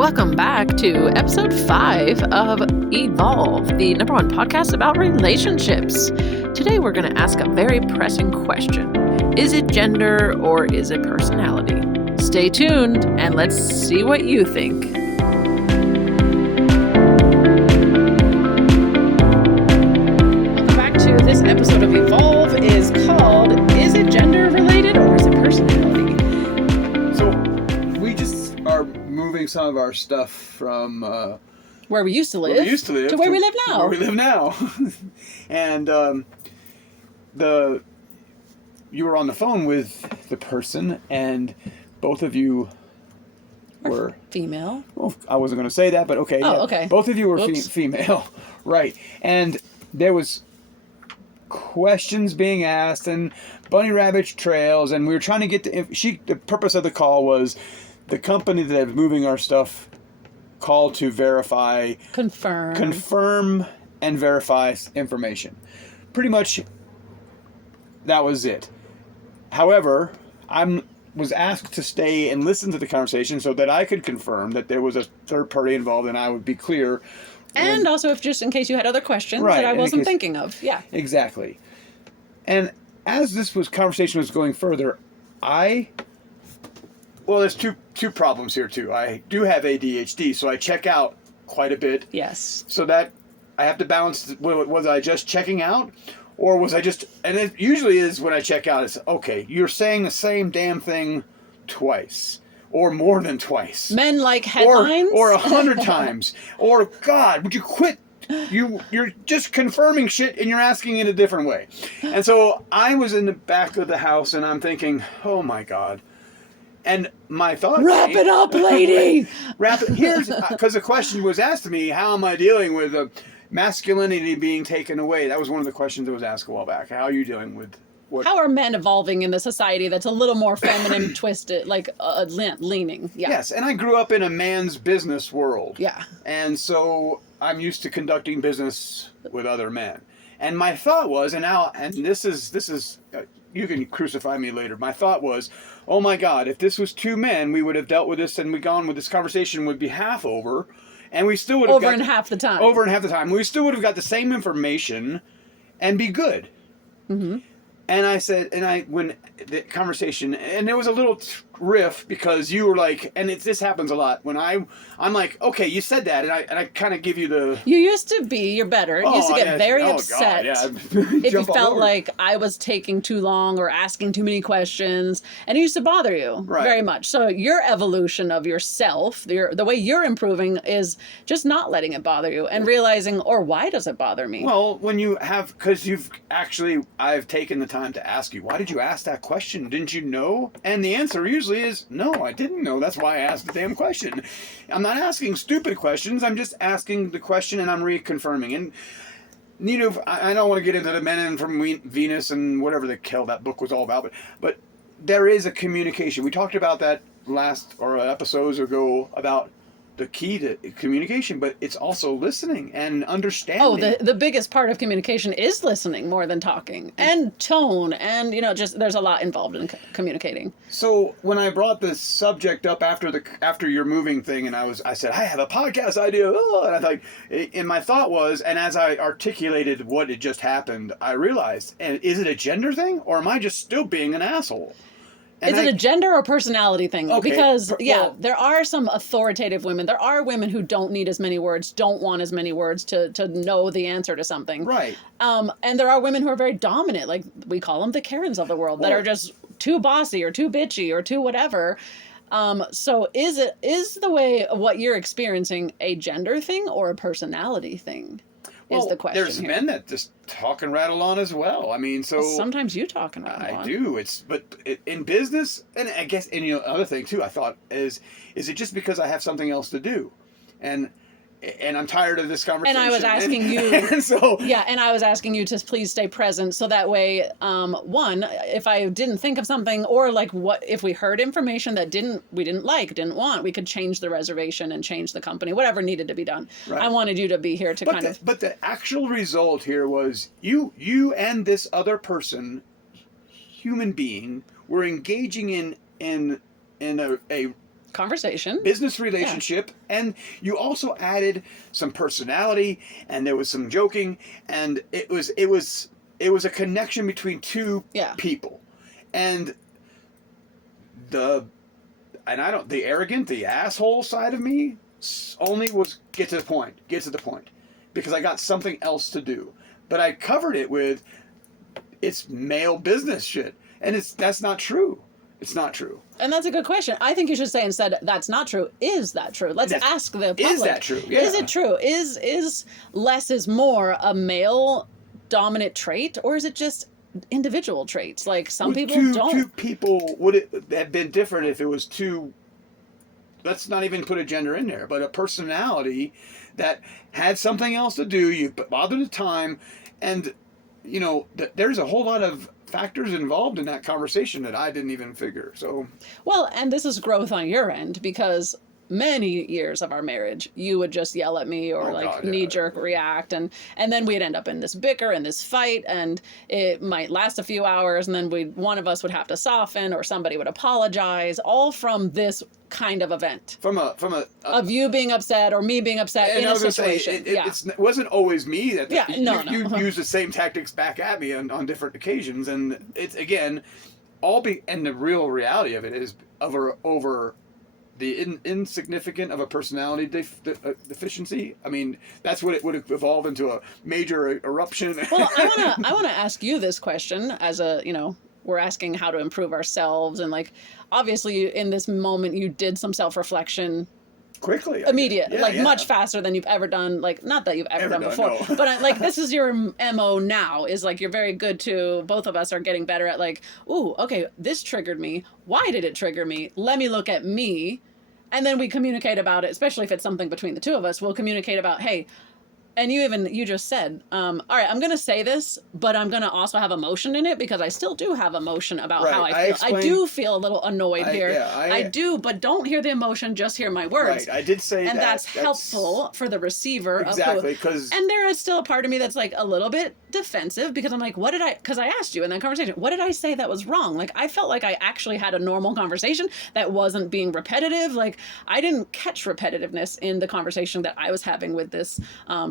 Welcome back to episode 5 of Evolve, the #1 podcast about relationships. Today we're going to ask a very pressing question. Is it gender or is it personality? Stay tuned and let's see what you think. Welcome back to this episode of Evolve is called, Is it gender related or is it personality? So we just are moving some of our stuff from where we used to live, to where we live now. Where we live now. And you were on the phone with the person, and both of you were female. Well, I wasn't going to say that, but okay. Oh, yeah. okay. Both of you were female, right? And there was questions being asked and bunny rabbit trails, and we were trying to get the purpose of the call was the company that is moving our stuff called to verify, confirm and verify information. Pretty much that was it. However, I was asked to stay and listen to the conversation so that I could confirm that there was a third party involved and I would be clear. And also, if just in case you had other questions that I wasn't thinking of. Yeah. Exactly. And as this conversation was going further, there's two problems here too. I do have ADHD, so I check out quite a bit. Yes. So that I have to balance, was I just checking out? Or was I just, and it usually is when I check out, it's, okay, you're saying the same damn thing twice. Or more than twice. Men like headlines? Or 100 times. Or, God, would you quit? You're just confirming shit and you're asking it a different way. And so I was in the back of the house and I'm thinking, oh my God. And my thought... Wrap it up, lady! Because the question was asked to me, how am I dealing with masculinity being taken away? That was one of the questions that was asked a while back. How are you dealing with... How are men evolving in the society that's a little more feminine, twisted, like leaning? Yeah. Yes, and I grew up in a man's business world. Yeah. And so I'm used to conducting business with other men. And my thought was, and this is you can crucify me later. My thought was, oh my God, if this was two men, we would have dealt with this and this conversation would be half over, and we still would have over in half the time. We still would have got the same information and be good. Mm-hmm. And I said, when the conversation, and there was a little riff because you were like, and this happens a lot when I'm like, okay, you said that, and I kind of give you the. You used to be, you're better. You used to get very upset if you felt like I was taking too long or asking too many questions, and it used to bother you very much. So your evolution of yourself, the way you're improving is just not letting it bother you and realizing, or why does it bother me? Well, because I've taken the time to ask you, why did you ask that question? Didn't you know? And the answer usually is, no, I didn't know. That's why I asked the damn question. I'm not asking stupid questions. I'm just asking the question and I'm reconfirming. And, I don't want to get into the men from Venus and whatever the hell that book was all about, but there is a communication. We talked about that episodes ago about the key to communication, but it's also listening and understanding. Oh, the biggest part of communication is listening more than talking, and tone, and just there's a lot involved in communicating. So when I brought this subject up after your moving thing, and I said I have a podcast idea, and I thought, and my thought was, and as I articulated what had just happened, I realized, and is it a gender thing, or am I just still being an asshole? Is it a gender or personality thing? Okay, because, there are some authoritative women. There are women who don't need as many words, don't want as many words to know the answer to something. Right. And there are women who are very dominant, like we call them the Karens of the world, that are just too bossy or too bitchy or too whatever. So is the way what you're experiencing a gender thing or a personality thing? Is the question. There's men that just talk and rattle on as well. I mean, so sometimes you talk and rattle on. I do. But in business, and I guess other thing too. I thought is it just because I have something else to do, and I'm tired of this conversation. And I was asking you. And I was asking you to please stay present, so that way, one, if I didn't think of something, or like what if we heard information that we didn't want, we could change the reservation and change the company, whatever needed to be done. Right. I wanted you to be here to But the actual result here was you and this other person, human being, were engaging in a conversation, business relationship, and you also added some personality, and there was some joking, and it was a connection between two people, and the arrogant, the asshole side of me only was get to the point, because I got something else to do, but I covered it with it's male business shit, and that's not true. It's not true. And that's a good question. I think you should say instead, that's not true. Is that true? Let's ask the public. Is that true? Yeah. Is it true? Is less is more a male dominant trait, or is it just individual traits? Like some people don't. Two people, would it have been different if it was two, let's not even put a gender in there, but a personality that had something else to do, you bothered the time, and there's a whole lot of factors involved in that conversation that I didn't even figure. So, well, and this is growth on your end, because many years of our marriage, you would just yell at me or knee-jerk react, and then we'd end up in this bicker and this fight, and it might last a few hours, and then one of us would have to soften, or somebody would apologize, all from this kind of event. Of you being upset or me being upset in a situation. It wasn't always me that you no. use the same tactics back at me on different occasions, and it's again and the real reality of it is over the insignificant of a personality deficiency. I mean, that's what it would have evolved into, a major eruption. Well, I wanna ask you this question as we're asking how to improve ourselves, and obviously in this moment you did some self-reflection quickly, immediate, much faster than you've ever done. Not that you've ever done before, no. But this is your MO now. Is you're very good to. Both of us are getting better at ooh, okay, this triggered me. Why did it trigger me? Let me look at me, and then we communicate about it. Especially if it's something between the two of us, we'll communicate about, hey. And you just said, all right, I'm going to say this, but I'm going to also have emotion in it, because I still do have emotion about how I feel. I do feel a little annoyed here. Yeah, I do, but don't hear the emotion, just hear my words. Right, I did say that. And that's helpful for the receiver. Exactly, and there is still a part of me that's a little bit defensive, because I'm because I asked you in that conversation, what did I say that was wrong? I felt like I actually had a normal conversation that wasn't being repetitive. I didn't catch repetitiveness in the conversation that I was having with this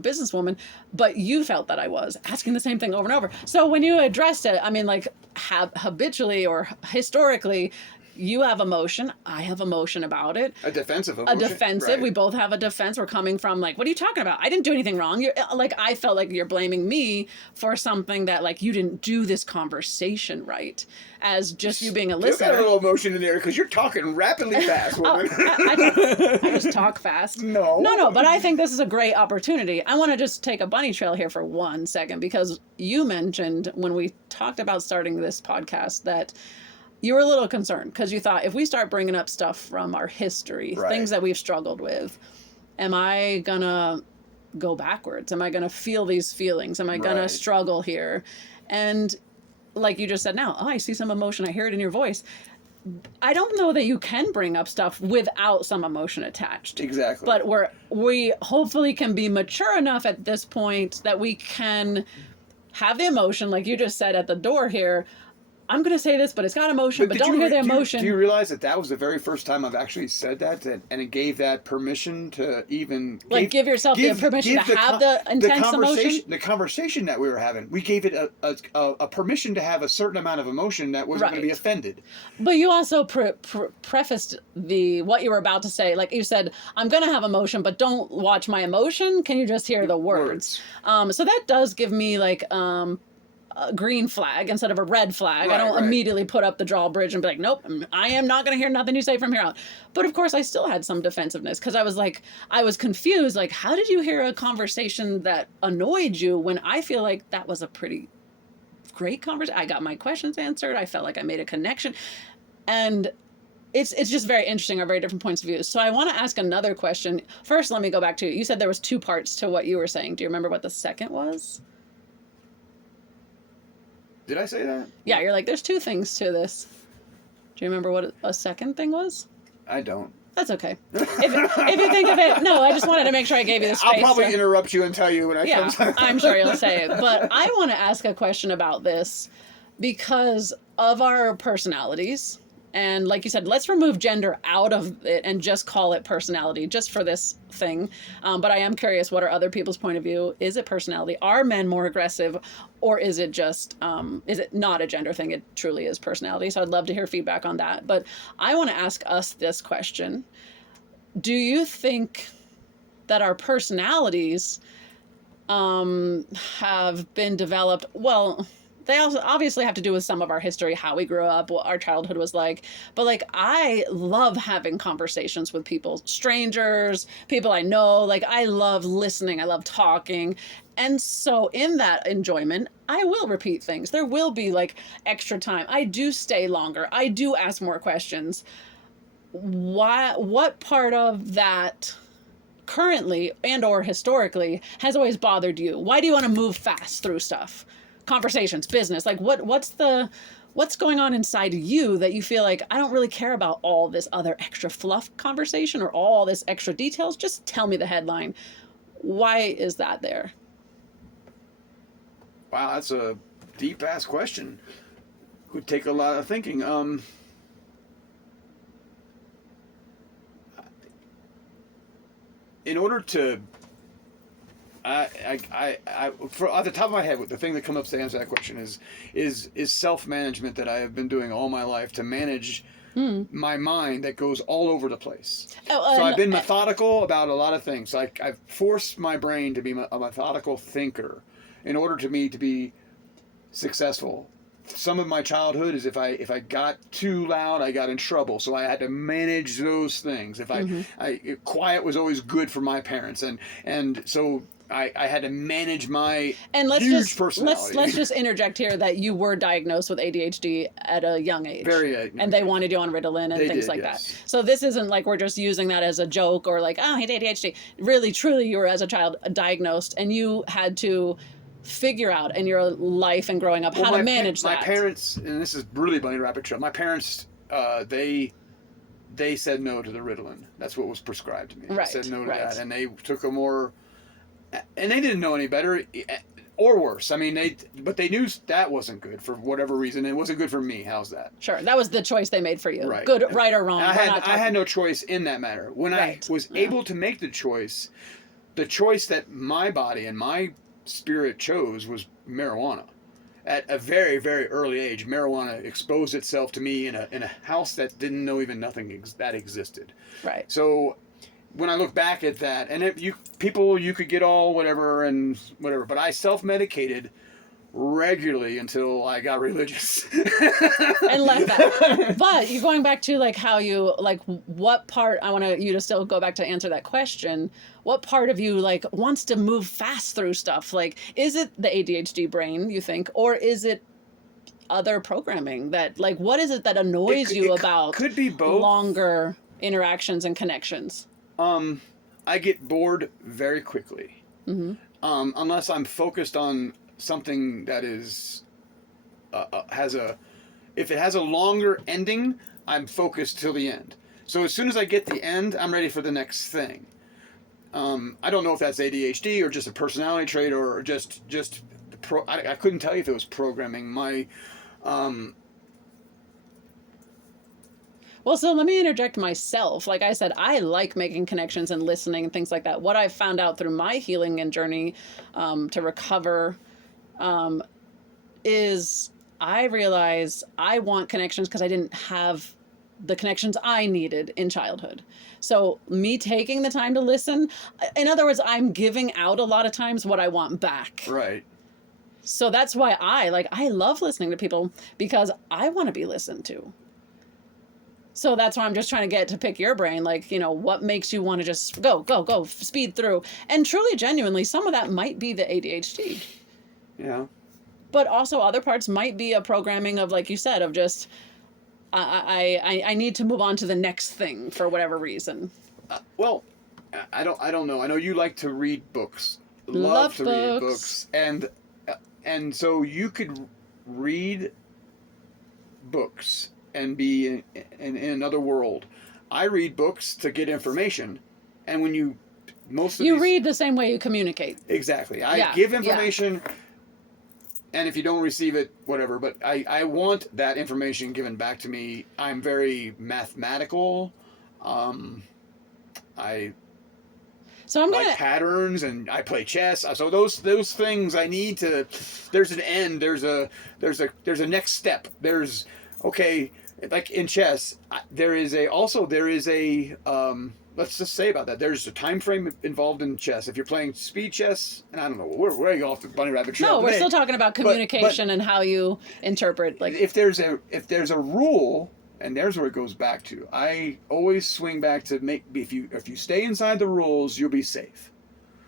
businesswoman, but you felt that I was asking the same thing over and over. So when you addressed it, I mean, habitually or historically, you have emotion. I have emotion about it. A defensive emotion. Right. We both have a defense. We're coming from what are you talking about? I didn't do anything wrong. You're I felt like you're blaming me for something that you didn't do this conversation right, as just you being a listener. You got a little emotion in there because you're talking rapidly fast, woman. I just talk fast. No, but I think this is a great opportunity. I want to just take a bunny trail here for 1 second, because you mentioned when we talked about starting this podcast that you were a little concerned, because you thought, if we start bringing up stuff from our history, things that we've struggled with, am I going to go backwards? Am I going to feel these feelings? Am I going to struggle here? And like you just said now, I see some emotion. I hear it in your voice. I don't know that you can bring up stuff without some emotion attached. Exactly. But we hopefully can be mature enough at this point that we can have the emotion, like you just said at the door here. I'm going to say this, but it's got emotion, but don't hear the emotion. Do you realize that was the very first time I've actually said that, and it gave that permission to even... give yourself the permission to have the intense emotion? The conversation that we were having, we gave it a permission to have a certain amount of emotion that wasn't going to be offended. But you also prefaced what you were about to say. You said, I'm going to have emotion, but don't watch my emotion. Can you just hear the words? So that does give me a green flag instead of a red flag. I don't immediately put up the drawbridge and be like, nope, I am not going to hear nothing you say from here out. But of course, I still had some defensiveness, because I was confused. How did you hear a conversation that annoyed you when I feel like that was a pretty great conversation? I got my questions answered. I felt like I made a connection. And it's just very interesting, our very different points of view. So I want to ask another question. First, let me go back to, you said there was 2 parts to what you were saying. Do you remember what the second was? Did I say that? Yeah, you're there's 2 things to this. Do you remember what a second thing was? I don't. That's okay. If you think of it, no, I just wanted to make sure I gave you the space. I'll probably interrupt you and tell you when I come. Yeah, I'm sure you'll say it. But I want to ask a question about this because of our personalities. And like you said, let's remove gender out of it and just call it personality, just for this thing. But I am curious, what are other people's point of view? Is it personality? Are men more aggressive, or is it just, is it not a gender thing? It truly is personality. So I'd love to hear feedback on that. But I want to ask us this question. Do you think that our personalities have been developed, well, they also obviously have to do with some of our history, how we grew up, what our childhood was like. But like, I love having conversations with people, strangers, people I know. Like, I love listening. I love talking. And so in that enjoyment, I will repeat things. There will be like extra time. I do stay longer. I do ask more questions. What part of that currently and or historically has always bothered you? Why do you want to move fast through stuff? Conversations, business, like what's going on inside of you that you feel like, I don't really care about all this other extra fluff conversation or all this extra details. Just tell me the headline. Why is that there? Wow, that's a deep ass question. Would take a lot of thinking. In order to, off the top of my head, the thing that comes up to answer that question is self-management that I have been doing all my life to manage my mind that goes all over the place. So I've been methodical about a lot of things. I've forced my brain to be a methodical thinker in order to me to be successful. Some of my childhood is if I got too loud, I got in trouble. So I had to manage those things. If quiet was always good for my parents, and so I had to manage my huge personality. Let's just interject here that you were diagnosed with ADHD at a young age. Very young. And they wanted you on Ritalin and things like that. So this isn't like we're just using that as a joke or like, oh, he had ADHD. Really, truly, you were as a child diagnosed, and you had to figure out in your life and growing up how to manage that. My parents, and this is really Bunny Rabbit Trail, my parents, they said no to the Ritalin. That's what was prescribed to me. They said no to that, and they took a more, and they didn't know any better or worse. I mean, but they knew that wasn't good for whatever reason. It wasn't good for me. How's that? Sure, that was the choice they made for you. Right. Good, right or wrong. I had no choice in that matter. When I was able to make the choice that my body and my spirit chose was marijuana. At a very, very early age, marijuana exposed itself to me in a house that didn't know even nothing that existed. Right. So when I look back at that, and you could get all whatever, but I self-medicated regularly until I got religious. And left that. But you're going back to like how you, like what part, I want you to still go back to answer that question. What part of you like wants to move fast through stuff? Like, is it the ADHD brain, you think, or is it other programming that, like, what is it that annoys you about could be both. Longer interactions and connections? I get bored very quickly. Mm-hmm. Unless I'm focused on something that is if it has a longer ending, I'm focused till the end. So as soon as I get the end, I'm ready for the next thing. I don't know if that's ADHD or just a personality trait or just I couldn't tell you if it was programming. Well, so let me interject myself. Like I said, I like making connections and listening and things like that. What I've found out through my healing and journey to recover is I realize I want connections because I didn't have the connections I needed in childhood. So me taking the time to listen, in other words, I'm giving out a lot of times what I want back. Right. So that's why I love listening to people because I want to be listened to. So that's why I'm just trying to get to pick your brain. Like, you know, what makes you want to just go, speed through. And truly, genuinely, some of that might be the ADHD. Yeah. But also other parts might be a programming of, like you said, of just, I need to move on to the next thing for whatever reason. Well, I don't know. I know you like to read books. Love to read books. And so you could read books and be in another world. I read books to get information. And when you read the same way you communicate. Exactly. I give information and if you don't receive it, whatever. But I want that information given back to me. I'm very mathematical. I so I'm like patterns, and I play chess. So those things I need to. There's an end. There's a next step. There's okay. Like in chess, there is a let's just say about that. There's a time frame involved in chess. If you're playing speed chess, and I don't know, we're going off the bunny rabbit trail. No, we're still talking about communication and how you interpret. Like if there's a rule, and there's where it goes back to. I always swing back to if you stay inside the rules, you'll be safe.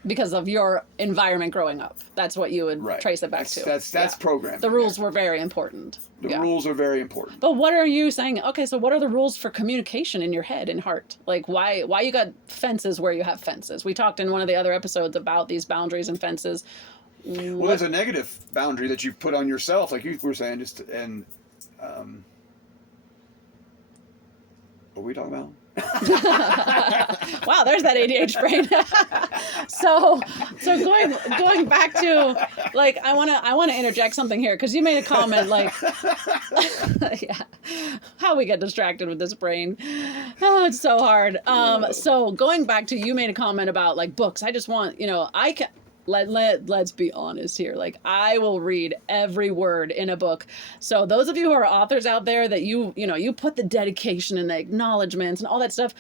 Because of your environment growing up, that's what you would trace it back to. That's programming. The rules were very important. The rules are very important. But what are you saying? Okay, so what are the rules for communication in your head and heart? Like why you got fences where you have fences? We talked in one of the other episodes about these boundaries and fences. Well, there's a negative boundary that you put on yourself, like you were saying, what are we talking about? Wow, there's that ADH brain. so going back to like I want to interject something here because you made a comment like yeah, how we get distracted with this brain. Oh, it's so hard. So going back to you made a comment about like books. I just want I can. Let's be honest here. Like I will read every word in a book. So those of you who are authors out there that you put the dedication and the acknowledgments and all that stuff,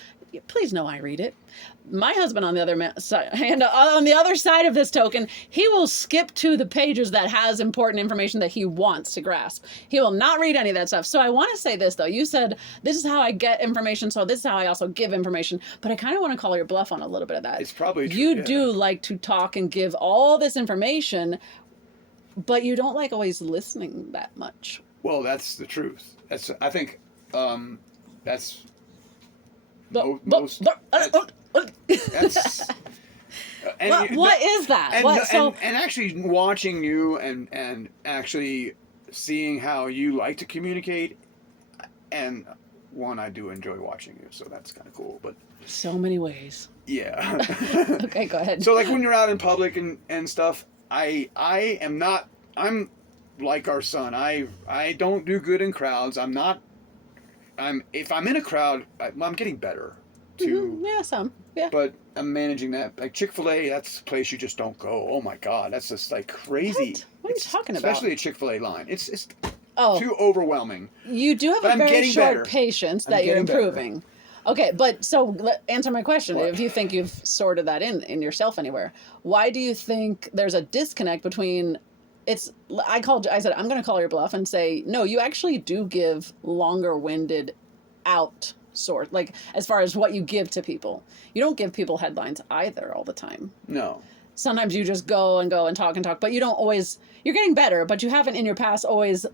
please know I read it. My husband on the other side of this token, he will skip to the pages that has important information that he wants to grasp. He will not read any of that stuff. So I want to say this though. You said this is how I get information, so this is how I also give information. But I kind of want to call your bluff on a little bit of that. It's probably true. You do like to talk and give all this information, but you don't like always listening that much. Well, that's the truth. I think that's what is that? And actually watching you and actually seeing how you like to communicate, and I do enjoy watching you, so that's kind of cool. But so many ways. Yeah. Okay, go ahead. So like when you're out in public and stuff, I'm like our son. I don't do good in crowds. If I'm in a crowd, I'm getting better. Yeah, some. Yeah. But I'm managing that. Like Chick-fil-A, that's a place you just don't go. Oh my God, that's just like crazy. What are you talking about? Especially a Chick-fil-A line. It's too overwhelming. You do have a very short patience that you're improving. Better. Okay, but so answer my question. What? If you think you've sorted that in yourself anywhere, why do you think there's a disconnect between I said I'm going to call your bluff and say no, you actually do give longer-winded out sort, like as far as what you give to people. You don't give people headlines either all the time. No. Sometimes you just go and talk, but you don't always, you're getting better, but you haven't in your past always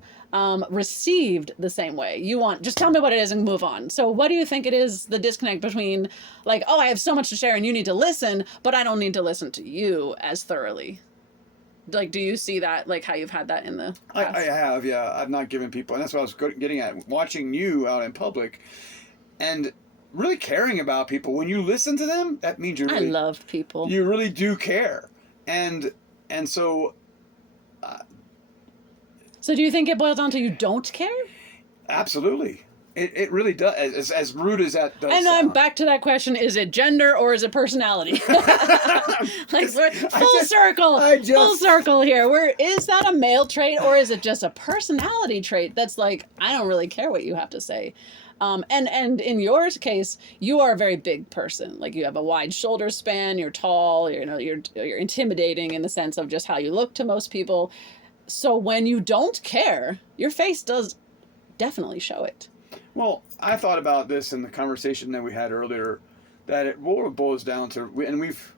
received the same way. You want, just tell me what it is and move on. So what do you think it is, the disconnect between like, oh, I have so much to share and you need to listen, but I don't need to listen to you as thoroughly? Like, do you see that, like how you've had that in the past? I have, yeah. I've not given people, and that's what I was getting at, watching you out in public and really caring about people. When you listen to them, that means you really... I love people. You really do care. And so... So do you think it boils down to you don't care? Absolutely. It really does. As rude as that does sound. I'm back to that question. Is it gender or is it personality? Like full circle here. Is that a male trait or is it just a personality trait that's like, I don't really care what you have to say? And in your case, you are a very big person. Like you have a wide shoulder span, you're tall, you're intimidating in the sense of just how you look to most people. So when you don't care, your face does definitely show it. Well, I thought about this in the conversation that we had earlier, that it boils down to, and we've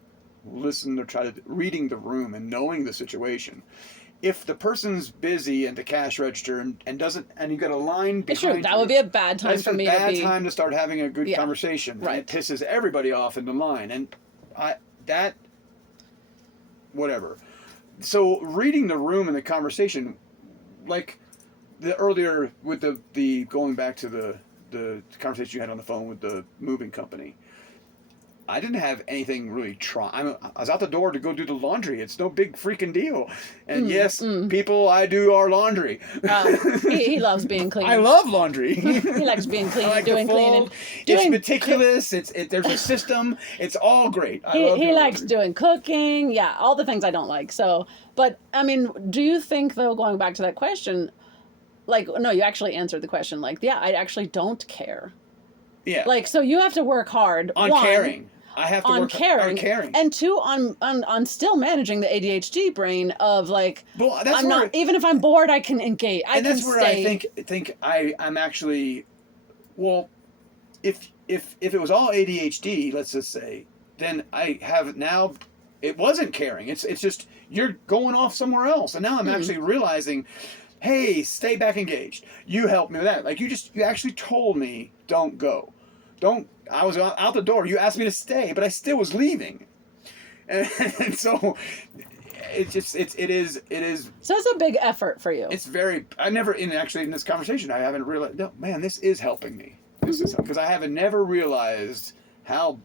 listened or tried reading the room and knowing the situation. If the person's busy at the cash register and doesn't, and you got a line behind you, that would be a bad time for me to be. That's a bad time to start having a good conversation. Right. And it pisses everybody off in the line, and whatever. So reading the room and the conversation, like the earlier with the going back to the conversation you had on the phone with the moving company. I didn't have anything really I was out the door to go do the laundry. It's no big freaking deal. And people I do our laundry. He loves being clean. I love laundry. He likes being clean, like doing cleaning. It's meticulous. There's a system. It's all great. He likes doing cooking. Yeah, all the things I don't like. So, but I mean, do you think though, going back to that question, like, no, you actually answered the question. Like, yeah, I actually don't care. Yeah. Like, so you have to work hard on caring. I have to work on caring. And two, on still managing the ADHD brain of like, well, that's even if I'm bored, I can engage. That's where I think I'm actually, well, if it was all ADHD, let's just say, then I have now, it wasn't caring. It's just you're going off somewhere else, and now I'm actually realizing, hey, stay back engaged. You helped me with that. Like you actually told me, don't go. I was out the door. You asked me to stay, but I still was leaving. And so it is. So it's a big effort for you. It's very, in this conversation, I haven't realized, no, man, this is helping me. This is, because I haven't never realized how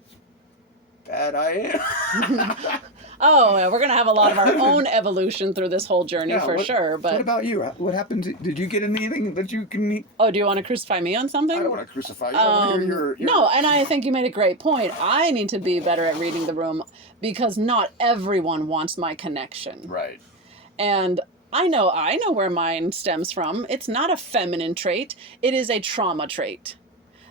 bad I am. Oh, we're going to have a lot of our own evolution through this whole journey sure. But what about you? What happened? Did you get anything that you can... Oh, do you want to crucify me on something? I don't want to crucify you. I want to hear your... No, and I think you made a great point. I need to be better at reading the room because not everyone wants my connection. Right. And I know where mine stems from. It's not a feminine trait. It is a trauma trait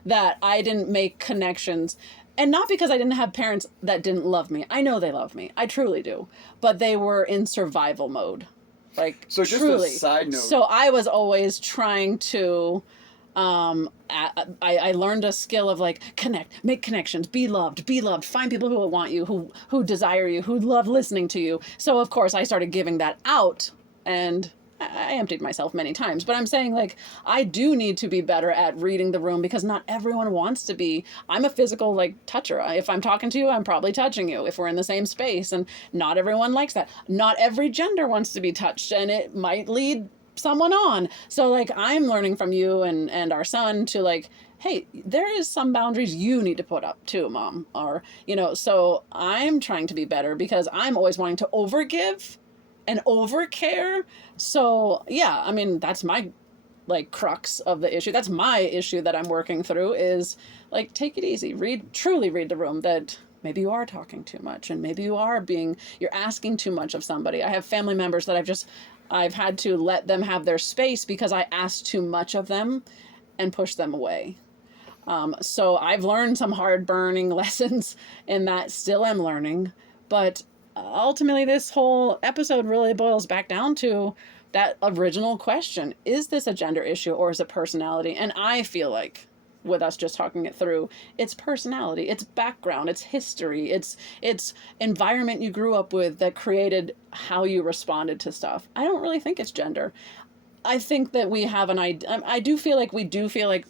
that I didn't make connections. And not because I didn't have parents that didn't love me. I know they love me. I truly do. But they were in survival mode. Like, so just truly. a side note. So I was always trying to... I learned a skill of like connect, make connections, be loved, find people who will want you, who desire you, who love listening to you. So of course I started giving that out, and I emptied myself many times, but I'm saying like I do need to be better at reading the room because not everyone wants to be. I'm a physical like toucher. If I'm talking to you, I'm probably touching you if we're in the same space, and not everyone likes that. Not every gender wants to be touched, and it might lead someone on. So like I'm learning from you and our son to like, hey, there is some boundaries you need to put up too, Mom. Or, so I'm trying to be better because I'm always wanting to overgive and overcare. So yeah, I mean, that's my like crux of the issue. That's my issue that I'm working through is like, take it easy, truly read the room, that maybe you are talking too much and maybe you're asking too much of somebody. I have family members that I've had to let them have their space because I asked too much of them and pushed them away. So I've learned some hard burning lessons in that, still am learning, but ultimately this whole episode really boils back down to that original question. Is this a gender issue or is it personality? And I feel like with us just talking it through, it's personality, it's background, it's history, it's environment you grew up with that created how you responded to stuff. I don't really think it's gender. I think that we have an idea. I do feel like,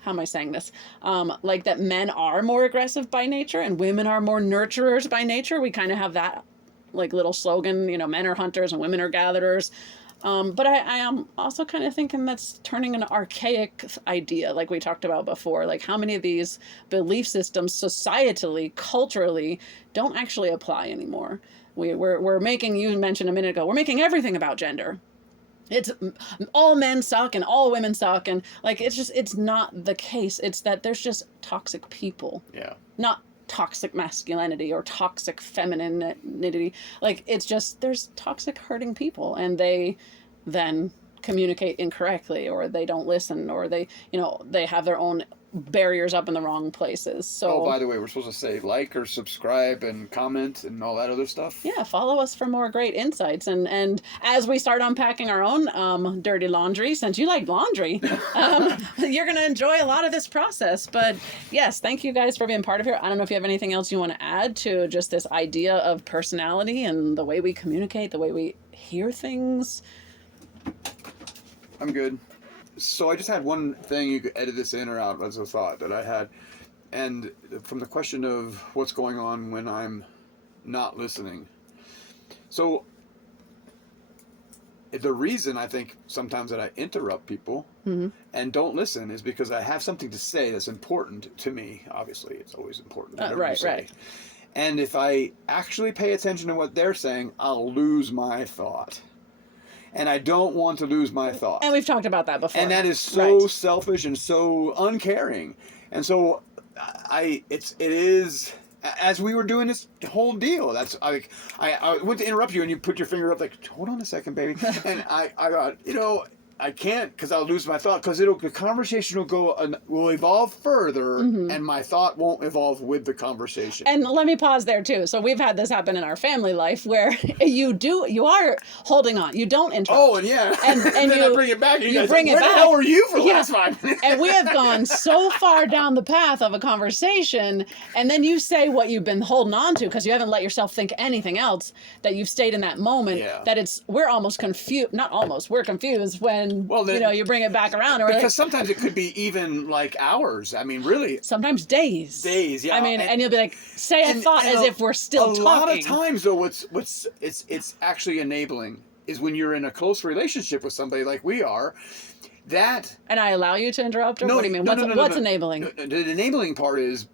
how am I saying this? Like that men are more aggressive by nature and women are more nurturers by nature. We kind of have that like little slogan, men are hunters and women are gatherers. But I am also kind of thinking that's turning an archaic idea, like we talked about before. Like how many of these belief systems societally, culturally, don't actually apply anymore. We're making, you mentioned a minute ago, we're making everything about gender. It's all men suck and all women suck. And like, it's not the case. It's that there's just toxic people. Yeah. Not toxic masculinity or toxic femininity. Like, it's just, there's toxic hurting people and they then communicate incorrectly, or they don't listen, or they have their own barriers up in the wrong places. So, oh, by the way, we're supposed to say like or subscribe and comment and all that other stuff. Yeah, follow us for more great insights. And as we start unpacking our own dirty laundry, since you like laundry, you're going to enjoy a lot of this process. But yes, thank you guys for being part of here. I don't know if you have anything else you want to add to just this idea of personality and the way we communicate, the way we hear things. I'm good. So I just had one thing, you could edit this in or out as a thought that I had. And from the question of what's going on when I'm not listening. So the reason I think sometimes that I interrupt people and don't listen is because I have something to say that's important to me. Obviously, it's always important. Right. And if I actually pay attention to what they're saying, I'll lose my thought. And I don't want to lose my thought. And we've talked about that before. And that is so selfish and so uncaring. And so it is, as we were doing this whole deal, that's like, I went to interrupt you and you put your finger up like, hold on a second, baby. And I got, I can't because I'll lose my thought because the conversation will evolve further and my thought won't evolve with the conversation. And let me pause there too. So we've had this happen in our family life where you are holding on. You don't interrupt. Oh, and yeah. And then I bring it back. And you guys bring like, it where back. the hell were you for the last 5 minutes? And we have gone so far down the path of a conversation and then you say what you've been holding on to because you haven't let yourself think anything else, that you've stayed in that moment, that we're almost confused. Not almost. We're confused when, you bring it back around. Or because sometimes it could be even like hours. I mean, really. Sometimes days. Days, yeah. I mean, and you'll be like, say a thought as if we're still talking. A lot of times, though, it's actually enabling is when you're in a close relationship with somebody like we are. And I allow you to interrupt? Or what do you mean? What's enabling? The enabling part is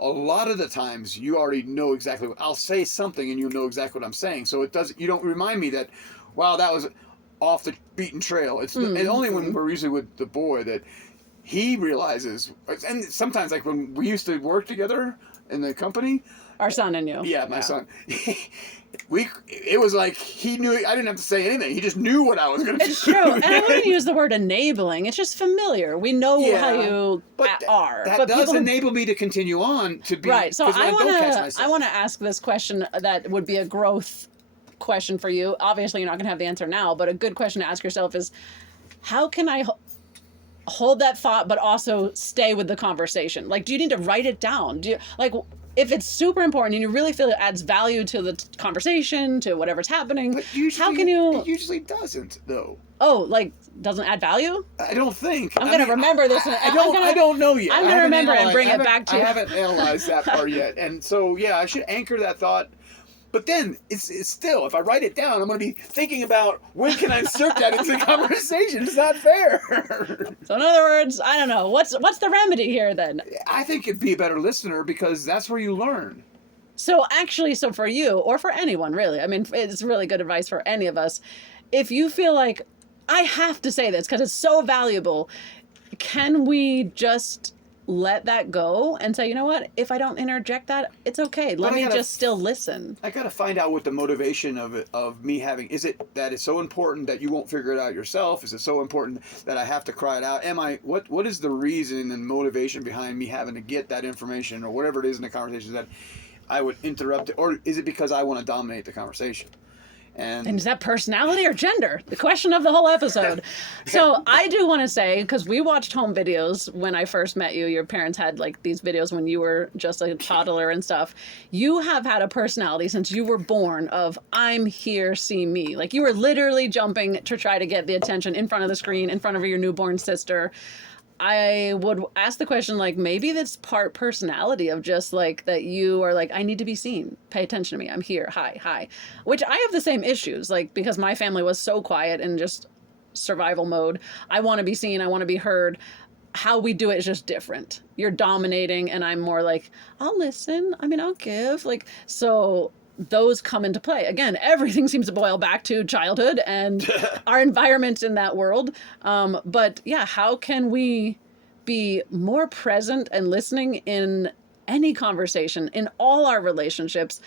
a lot of the times you already know exactly what I'll say something and you know exactly what I'm saying. So you don't remind me that, wow, that was off the beaten trail. It's only when we're usually with the boy that he realizes, and sometimes like when we used to work together in the company. Our son and you. Yeah, my son. It was like he knew. I didn't have to say anything. He just knew what I was going to do. It's true, and I wouldn't use the word enabling. It's just familiar. We know how you are. That does enable me to continue on to be right. So I want to ask this question that would be a growth question for you. Obviously, you're not going to have the answer now, but a good question to ask yourself is, how can I hold that thought, but also stay with the conversation? Like, do you need to write it down? Do you if it's super important and you really feel it adds value to the conversation, to whatever's happening, but usually, how can you? It usually doesn't, though. Oh, doesn't add value? I don't think. I'm going to remember this. I don't know yet. I'm going to remember and bring it back to you. I haven't analyzed that part yet. And so, yeah, I should anchor that thought. But then, it's still, if I write it down, I'm going to be thinking about when can I insert that into the conversation. It's not fair. So in other words, I don't know. What's the remedy here then? I think it'd be a better listener because that's where you learn. So for you, or for anyone really, I mean, it's really good advice for any of us. If you feel like, I have to say this because it's so valuable, can we just let that go and say, you know what, if I don't interject that, it's okay. Let me just still listen. I got to find out what the motivation of me having, is it that it's so important that you won't figure it out yourself? Is it so important that I have to cry it out? What is the reason and motivation behind me having to get that information or whatever it is in the conversation that I would interrupt it? Or is it because I want to dominate the conversation? And is that personality or gender? The question of the whole episode. So I do want to say, because we watched home videos when I first met you, your parents had like these videos when you were just a toddler and stuff. You have had a personality since you were born of, I'm here, see me. Like you were literally jumping to try to get the attention in front of the screen, in front of your newborn sister. I would ask the question, like, maybe that's part personality of just like that you are like, I need to be seen. Pay attention to me. I'm here. Hi. Which I have the same issues, like, because my family was so quiet and just survival mode. I want to be seen. I want to be heard. How we do it is just different. You're dominating and I'm more like, I'll listen. I mean, I'll give. Like, so those come into play. Again, everything seems to boil back to childhood and our environment in that world. But yeah, how can we be more present and listening in any conversation, in all our relationships,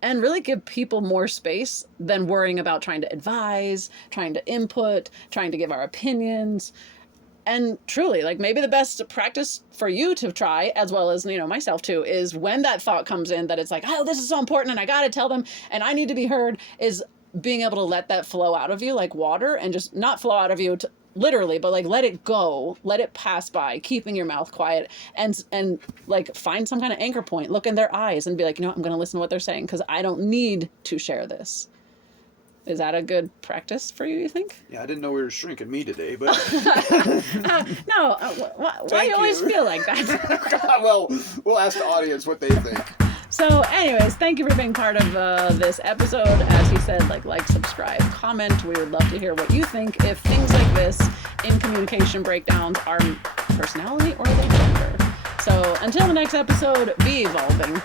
and really give people more space than worrying about trying to advise, trying to input, trying to give our opinions? And truly, like maybe the best practice for you to try, as well as, myself too, is when that thought comes in that it's like, oh, this is so important and I got to tell them and I need to be heard, is being able to let that flow out of you like water, and just not flow out of you literally, but like let it go, let it pass by, keeping your mouth quiet, and like find some kind of anchor point, look in their eyes and be like, I'm going to listen to what they're saying because I don't need to share this. Is that a good practice for you think? Yeah, I didn't know we were shrinking me today, but... Why do you always feel like that? Well, we'll ask the audience what they think. So, anyways, thank you for being part of this episode. As he said, like, subscribe, comment. We would love to hear what you think if things like this in communication breakdowns are personality or are they gender. So, until the next episode, be evolving.